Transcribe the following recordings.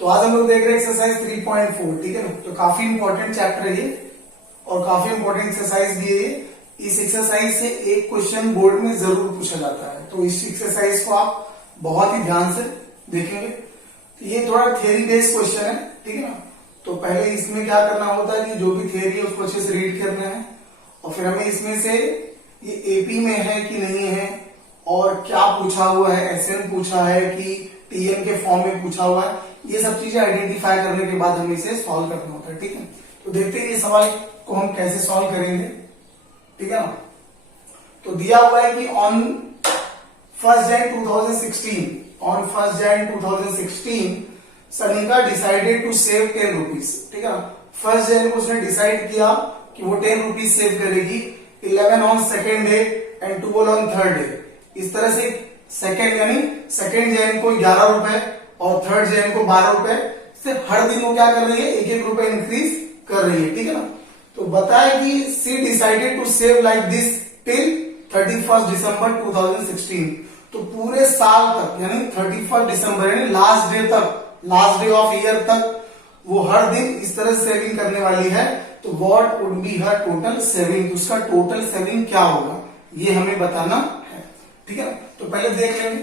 तो आज हम लोग देख रहे हैं एक्सरसाइज 3.4, ठीक है ना। तो काफी इंपॉर्टेंट चैप्टर है ये और काफी इंपॉर्टेंट एक्सरसाइज भी है ये। इस एक्सरसाइज से एक क्वेश्चन बोर्ड में जरूर पूछा जाता है, तो इस एक्सरसाइज को आप बहुत ही ध्यान से देखेंगे। तो ये थोड़ा थियरी बेस्ड क्वेश्चन है, ठीक है ना। तो पहले इसमें क्या करना होता है कि जो भी थियरी है उसको अच्छे से रीड करना है और फिर हमें इसमें से ये एपी में है कि नहीं है और क्या पूछा हुआ है, एसएन पूछा है कि टीएन के फॉर्म में पूछा हुआ है, ये सब चीजें आइडेंटिफाई करने के बाद हमें इसे सॉल्व करना होता है, ठीक है। तो देखते हैं ये सवाल को हम कैसे सॉल्व करेंगे, ठीक है ना। तो दिया हुआ है कि on 1 Jan 2016 Sanika decided to save 10 rupees, ठीक है ना। 1 Jan को उसने डिसाइड किया कि वो 10 रुपीज सेव करेगी, 11 on second day and 12 on third day. इस तरह से सेकेंड यानी सेकेंड Jan को 11 रुपए और थर्ड Jan को 12 रुपए से हर दिन वो क्या कर रही है, 1-1 रुपए इंक्रीज कर रही है, ठीक है ना। तो बताया कि C decided to save like this till 31 December 2016। तो पूरे साल तक यानी 31 दिसंबर यानी लास्ट डे तक, लास्ट डे ऑफ ईयर तक वो हर दिन इस तरह सेविंग करने वाली है। तो what would be her total saving, तो उसका टोटल सेविंग क्या होगा ये हमें बताना है, ठीक है ना। तो पहले देख लेंगे।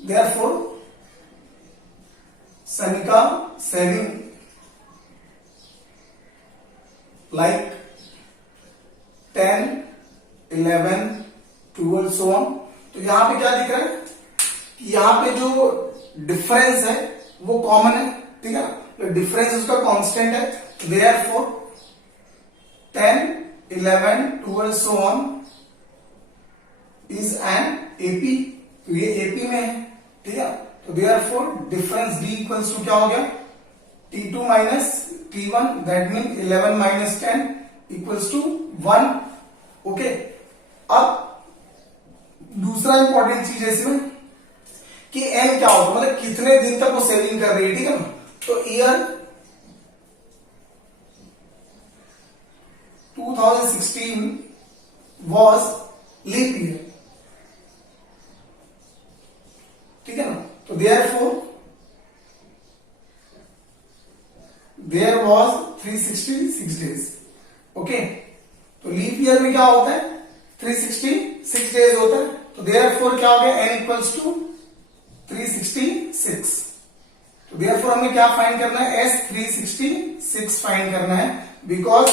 Therefore Sanika saving like 10, 11, 12 so on। तो यहां पे क्या दिख रहा है कि यहां पे जो डिफरेंस है वो कॉमन है, ठीक है ना। तो डिफरेंस उसका कांस्टेंट है, therefore 10, 11, 12 so on is an AP. तो ये एपी में है, ठीक है। तो therefore difference D equals to क्या हो गया, T2 minus T1, that mean 11 minus 10 equals to 1। Okay, अब दूसरा इंपॉर्टेंट चीज है इसमें कि एन क्या होगा, मतलब कितने दिन तक वो सेविंग कर रही है, ठीक है ना। तो ईयर 2016 वॉज लीप ईयर, ठीक है ना। तो therefore there was 366 days. Okay, तो लीप ईयर में क्या होता है, 366 डेज होता है। तो देयरफॉर क्या हो गया, n इक्वल्स टू 366। तो देयरफॉर हमें क्या फाइंड करना है, S 366 फाइंड करना है, बिकॉज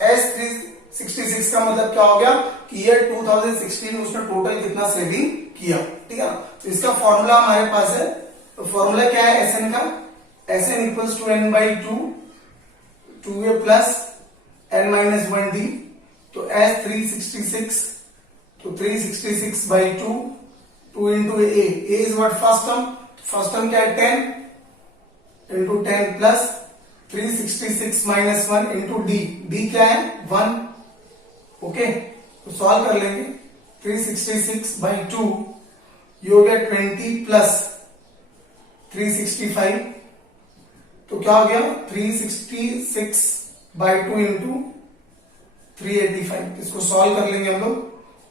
S 366 का मतलब क्या हो गया कि ईयर 2016 में उसने टोटल कितना सेविंग किया, ठीक है। तो इसका फॉर्मूला हमारे पास है। तो फॉर्मूला क्या है Sn का, Sn equals to n by 2a plus n minus 1d। तो S 366, तो 366 by 2 into a is what, first term क्या है 10 into 10 plus 366 minus 1 into d क्या है 1। ओके, तो सॉल्व कर लेंगे। 366 बाई 2 ये हो गया 20 प्लस 365, तो क्या हो गया 366 बाई 2 इंटू 385। इसको सॉल्व कर लेंगे हम लोग।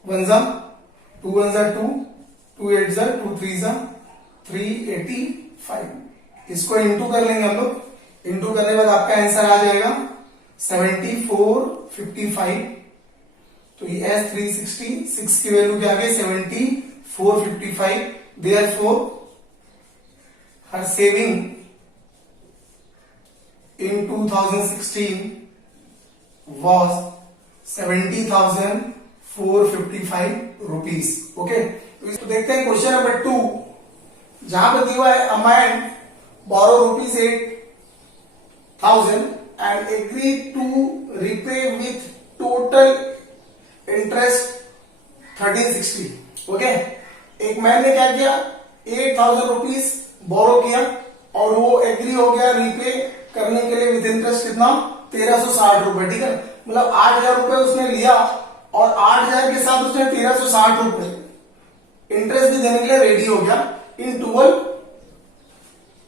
1 जा 2, 1 जा 2, 2 8 जा 2 3 जा 385। इसको इंटू कर लेंगे हम लोग। इंटू करने के बाद आपका आंसर आ जाएगा 7455। तो ये S 366 की वैल्यू क्या आ गई 7455। Therefore her saving in 2016 was 70,455 rupees। Okay, तो इसको देखते हैं क्वेश्चन नंबर 2, जहां पर दिया है amount borrow rupees 8,000 and agree to repay with total interest 1360। Okay, एक मैन ने क्या किया 8,000 रुपीज बोरो किया और वो एग्री हो गया रीपे करने के लिए विद इंटरेस्ट कितना 1360 रुपए, ठीक है। मतलब 8,000 रुपए उसने लिया और 8,000 के साथ उसने 1360 रुपए इंटरेस्ट भी देने के लिए रेडी हो गया इन 12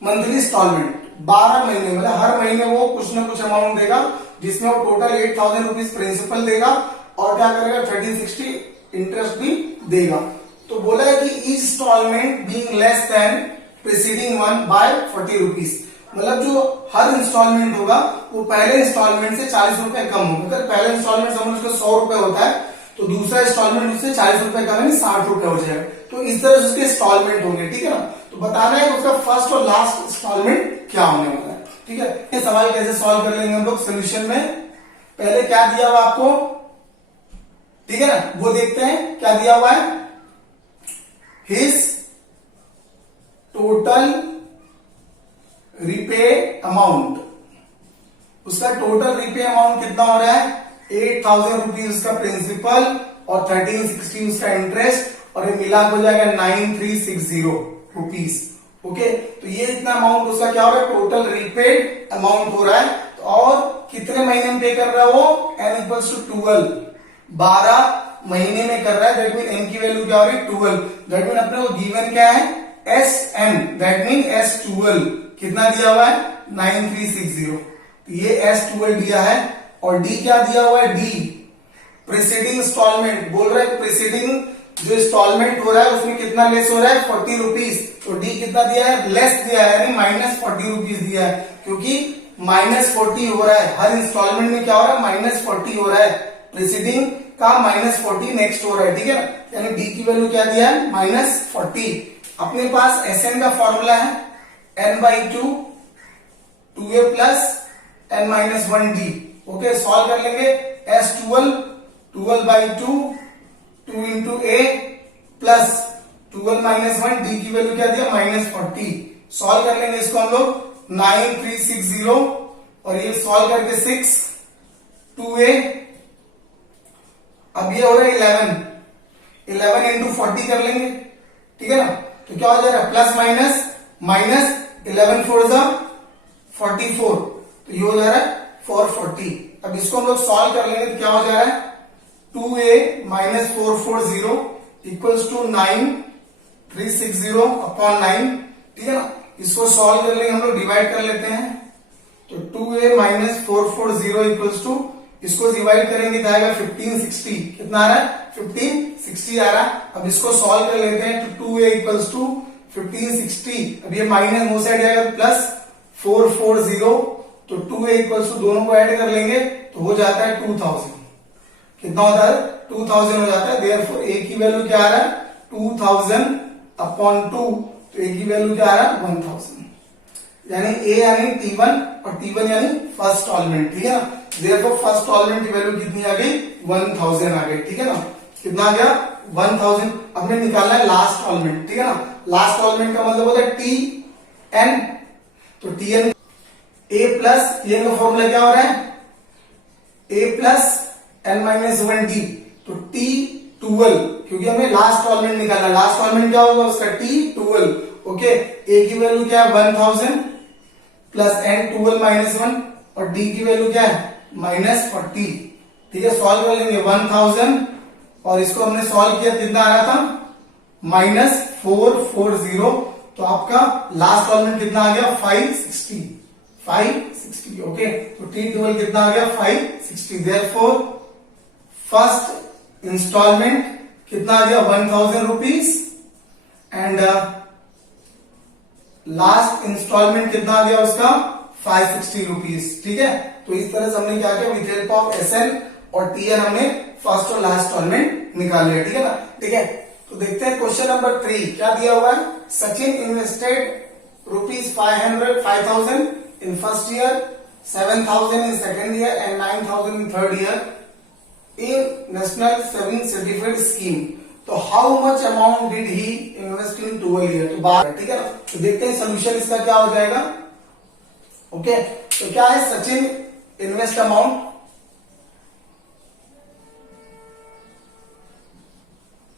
मंथली इंस्टॉलमेंट, 12 महीने, मतलब हर महीने वो कुछ ना कुछ अमाउंट देगा जिसमें वो टोटल 8,000 रुपीज प्रिंसिपल देगा और क्या करेगा 1360 इंटरेस्ट भी देगा। तो बोला है कि instalment being less than preceding one by 40 rupees. मतलब जो हर इंस्टॉलमेंट होगा वो पहले इंस्टॉलमेंट से 40 रुपए कम होगा। अगर पहला इंस्टॉलमेंट समझ लो 100 रुपए होता है तो दूसरा इंस्टॉलमेंट उससे 40 रुपए कम यानी 60 रुपए हो जाएगा। तो इस तरह से उसके इंस्टॉलमेंट होंगे, ठीक है ना। तो बताना है उसका फर्स्ट और लास्ट इंस्टॉलमेंट क्या होने वाला है, ठीक है। ये सवाल कैसे सॉल्व कर लेंगे हम लोग सोल्यूशन में। पहले क्या दिया हुआ आपको, ठीक है ना, वो देखते हैं क्या दिया हुआ है। हिज टोटल रीपे अमाउंट, उसका टोटल रीपे अमाउंट कितना हो रहा है 8000 रुपीज उसका प्रिंसिपल और 1360 उसका इंटरेस्ट, और ये मिला हो जाएगा 9360 रुपीज। ओके, तो ये इतना अमाउंट उसका क्या हो रहा है, टोटल रीपेड अमाउंट हो रहा है। तो और कितने महीने में पे कर रहा है वो, n इक्वल्स टू 12, 12 महीने में कर रहा है। दैट मीन n की वैल्यू क्या हो रही है 12। दैट मीन अपने को गिवन क्या है SN, दैट मीन S12 कितना दिया हुआ है 9360। तो ये S12 दिया है। और D क्या दिया हुआ है, D प्रीसीडिंग इंस्टॉलमेंट, बोल रहा है प्रीसीडिंग जो इंस्टॉलमेंट हो रहा है उसमें कितना लेस हो रहा है 40 रुपीज। तो D कितना दिया है, लेस दिया है यानी -40 रुपीज दिया है, क्योंकि -40 हो रहा है हर इंस्टॉलमेंट में। क्या हो रहा है -40 हो रहा है, प्रीसीडिंग का -40 नेक्स्ट हो रहा है, ठीक है ना। यानी D की वैल्यू क्या दिया है -40। अपने पास SN का फॉर्मूला है n/2 2a plus n-1d। Okay, solve कर लेंगे। S12 12/2 2 into a plus 12-1 d की वैल्यू क्या दिया -40। सॉल्व कर लेंगे इसको हम लोग 9360 और ये सॉल्व करके 6 2a, अब ये हो रहा है 11 into 40 कर लेंगे, ठीक है ना। तो क्या हो जाएगा प्लस माइनस 11 4 जा 44, तो ये हो जा रहा है 440। अब इसको हम लोग सॉल्व कर लेंगे तो क्या हो जा रहा है 2a minus 440 equals to 9360 upon 9, ठीक है ना। इसको सॉल्व कर लेंगे हम लोग, डिवाइड कर लेते हैं। तो 2a minus 440 इक्वल्स टू, इसको डिवाइड करेंगे तो आएगा 1560। कितना आ रहा है 1560 आ रहा है। अब इसको सॉल्व कर लेते हैं तो 2a इक्वल्स टू 1560, अब ये माइनस वो साइड जाएगा प्लस 440, तो 2a इक्वल्स टू दोनों को ऐड कर लेंगे तो हो जाता है 2000। कितना होता है 2000 हो जाता है। देयरफॉर a की वैल्यू क्या आ रहा है 2000 अपॉन 2, तो a की वैल्यू क्या आ रहा है 1000, यानी a यानी T1 और T1 यानी फर्स्ट इंस्टॉलमेंट, ठीक है ना। देयरफॉर फर्स्ट इंस्टॉलमेंट की वैल्यू कितनी आ गई 1000 आ गई, ठीक है ना। कितना आ गया 1000। अब हमें निकालना है लास्ट इंस्टॉलमेंट, ठीक है ना। लास्ट इंस्टॉलमेंट का मतलब होता है TN, तो TN a प्लस TN का फॉर्मूला क्या हो रहा है a प्लस n-1d, तो T12, क्योंकि हमें लास्ट इंस्टॉलमेंट निकालना। लास्ट इंस्टॉलमेंट क्या होगा उसका T12। ओके, a की वैल्यू क्या है 1000 प्लस n12-1 और d की वैल्यू क्या है -40, ठीक है। सॉल्व कर लेंगे 1000 और इसको हमने सॉल्व किया, कितना आ रहा था -440। तो आपका लास्ट इंस्टॉलमेंट कितना आ गया 560। ओके, तो T12 कितना आ गया 560। देयरफॉर फर्स्ट इंस्टॉलमेंट कितना आ गया 1000 रुपीज एंड लास्ट इंस्टॉलमेंट कितना आ गया उसका 560 रुपीज, ठीक है। तो इस तरह से हमने क्या किया, विद हेल्प ऑफ SN और TN हमने फर्स्ट और लास्ट इंस्टॉलमेंट निकाल लिया, ठीक है ना। ठीक है, तो देखते हैं क्वेश्चन नंबर 3 क्या दिया हुआ है। Sachin invested ₹5000 in first year, 7000 in second year and 9000 in third year in National Savings Certificate Scheme. तो how much amount did he invest in 12 year, तो बात, ठीक है ना। तो देखते हैं सोल्यूशन इसका क्या हो जाएगा। ओके, तो क्या है Sachin invest amount,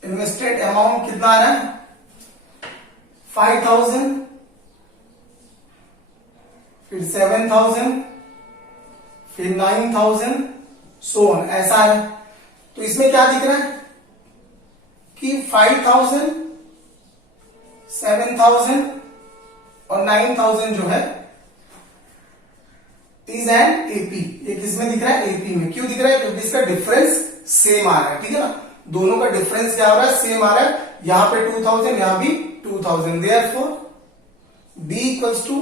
invested amount कितना आ रहा है 5000, फिर 7000, फिर 9000 सो ऑन, ऐसा है। तो इसमें क्या दिख रहा है कि 5000, 7000 और 9000 जो है इज एन एपी। ये किसमें दिख रहा है एपी में। क्यों दिख रहा है, क्योंकि इसका डिफरेंस सेम आ रहा है, ठीक है ना। दोनों का डिफरेंस क्या हो रहा है सेम आ रहा है। यहां पे 2000, यहां भी 2000। Therefore equals to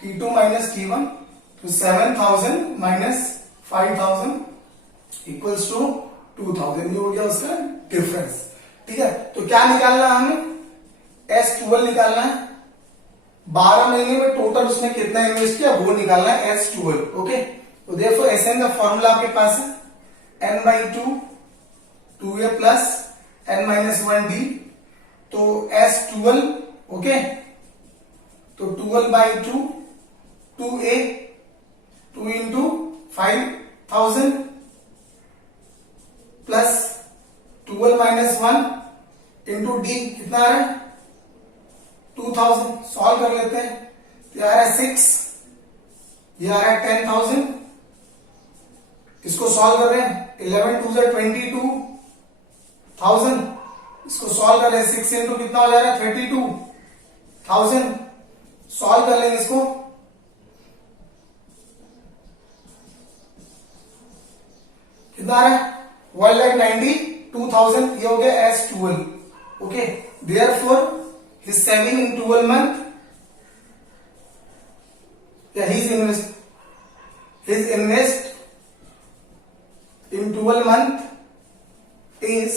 T2 minus T1, तो 7000 माइनस 5000 इक्वल्स टू 2000, ये हो गया उसका डिफरेंस। ठीक है, तो क्या निकालना है हमें, S12 निकालना है। 12 महीने में टोटल उसने कितना इन्वेस्ट किया वो निकालना है, S12। ओके, तो देखो SN का फॉर्मूला आपके पास है n/2 2a plus n minus 1d, तो S12 ओके, तो 12/2 2a 2 into 5000 plus 12 minus 1 into D कितना आ रहा है 2000। सॉल्व कर लेते हैं, तो ये आ रहा है 6, ये आ रहा है 10,000। इसको सॉल्व कर रहे हैं, 11 2 से 22,000। इसको सॉल्व कर रहे हैं, 6 इंटू कितना हो जा रहा है 32,000। सॉल्व कर लेंगे इसको, कितना आ रहा है 1,92,000। ये हो गया S12। Okay, therefore his saving in 12 month, yeah, his invest in 12 month is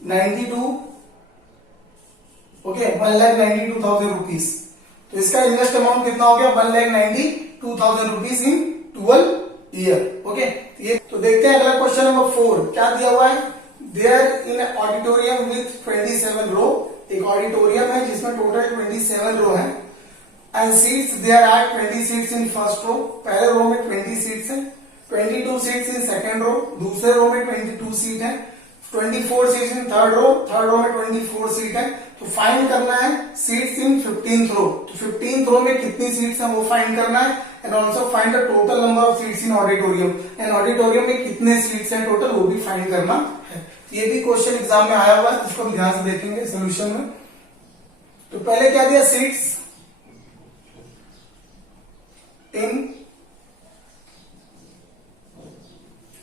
92, okay, 1,92,000 rupees। तो इसका इन्वेस्ट अमाउंट कितना हो गया 1,92,000 रुपीज इन 12 ईयर। ओके, ये तो देखते हैं अगला क्वेश्चन नंबर 4 क्या दिया हुआ है। There in auditorium with 27 row, एक ऑडिटोरियम है जिसमें टोटल 27 रो है, and seats there are 20 seats in first row, पहले रो में 20 सीट्स है, 22 सीट्स इन सेकेंड रो, दूसरे रो में 22 सीट है, 24 सीट्स इन थर्ड रो में 24 सीट है। तो फाइंड करना है सीट्स इन 15th रो, तो 15th रो में कितनी सीट्स है वो फाइंड करना है, and also find the total number of seats in auditorium, and auditorium में कितने सीट्स हैं टोटल वो भी फाइंड करना है। ये भी क्वेश्चन एग्जाम में आया हुआ है, इसको भी ध्यान से देखेंगे सोल्यूशन में। तो पहले क्या दिया, सीट्स इन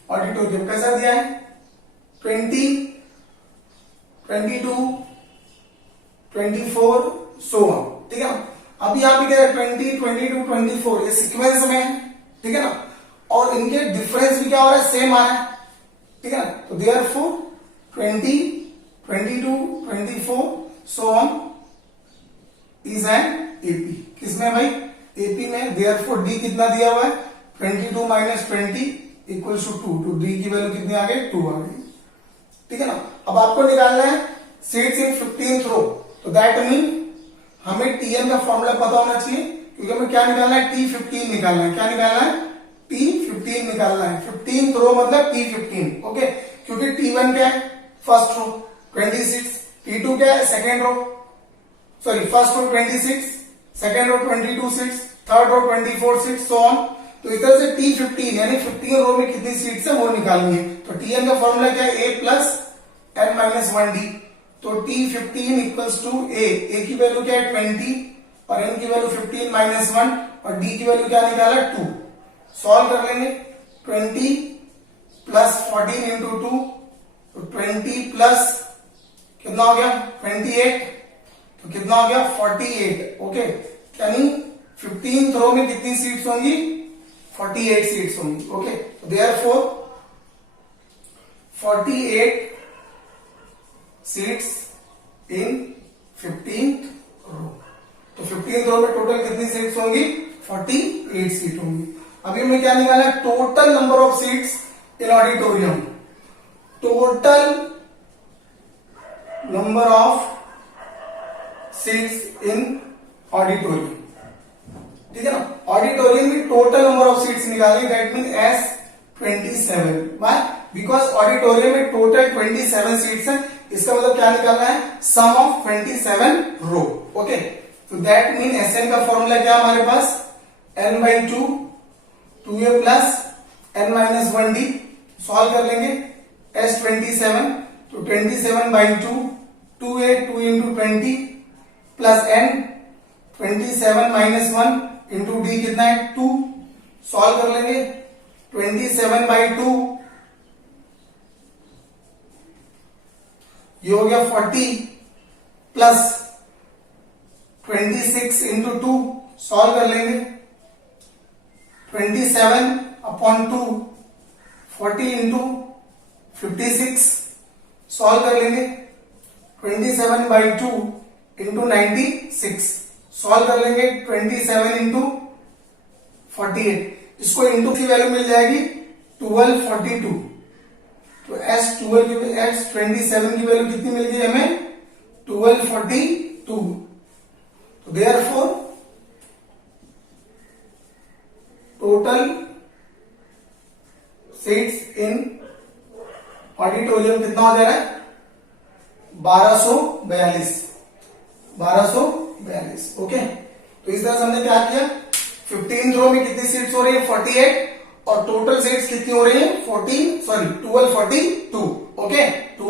ऑडिटोरियम कैसा दिया है 20, 22, 24 सो ऑन। ठीक है ना, अभी यहां पे क्या है 20, 22, 24 ये सीक्वेंस में है। ठीक है ना, और इनके डिफरेंस भी क्या हो रहा है सेम आ रहा है। ठीक है ना, तो therefore 20, 22, 24 so on is an AP. किसमें भाई एपी में। देयरफॉर डी कितना दिया हुआ है 22 माइनस 20 इक्वल टू 2, तो डी की वैल्यू कितनी आ गई 2 आ गई। ठीक है ना, अब आपको निकालना है सीट्स इन 15th रो, तो दैट मीन हमें टीएन का फॉर्मूला पता होना चाहिए, क्योंकि हमें क्या निकालना है T15 निकालना है। क्या निकालना है T15 निकालना है। 15th रो मतलब T15। ओके, क्योंकि T1 क्या है फर्स्ट रो 26, T2 क्या है second row, sorry first row 26, second row 22 seats, third row 24 seats so on. तो इस तरह से T15 यानी 15 रो में कितनी सीट्स है वो निकालनी है। तो Tn का फॉर्मूला क्या है A plus n minus 1d, तो T15 इक्वल्स टू A की वैल्यू क्या है 20 और n की वैल्यू 15 माइनस 1 और d की वैल्यू क्या निकाला 2। सॉल्व कर लेंगे, 20 प्लस 14 इंटू 2, तो 20 प्लस कितना हो गया 28, तो कितना हो गया 48। ओके, यानी 15th रो में कितनी सीट्स होंगी 48 सीट्स होंगी। Okay, therefore 48 seats in 15th रो, तो 15th रो में टोटल कितनी सीट्स होंगी 48 सीट होंगी। अभी हमें क्या निकालना है total number of seats in auditorium, total number of seats in auditorium. ठीक है ना, ऑडिटोरियम में टोटल नंबर ऑफ सीट्स निकालेंगे, that mean S27। Why, because auditorium में टोटल 27 सीट्स है, इसका मतलब क्या निकालना है सम ऑफ 27 रो। ओके, तो दैट मीन Sn का फॉर्मूला क्या हमारे पास n/2 2a plus n minus 1d। Solve कर लेंगे S27, तो 27/2 2a 2 into 20 plus n 27 minus 1 into D कितना है 2। सॉल्व कर लेंगे 27/2 ये हो गया 40 प्लस 26 इंटू 2 सॉल्व कर लेंगे। 27/2 40 इंटू 56 सॉल्व कर लेंगे। 27/2 इंटू 96 सॉल्व कर लेंगे। 27 इंटू 48, इसको इंटू की वैल्यू मिल जाएगी 1242। तो S27 की वैल्यू कितनी मिल गई हमें? 1242। तो therefore total seats in auditorium कितना हो जा रहा है? 1242। 1242। ओके, तो इस तरह से हमने क्या किया, 15 रो में कितनी सीट्स हो रही है? 48, और टोटल सीट्स कितनी हो रही है? 1242। ओके,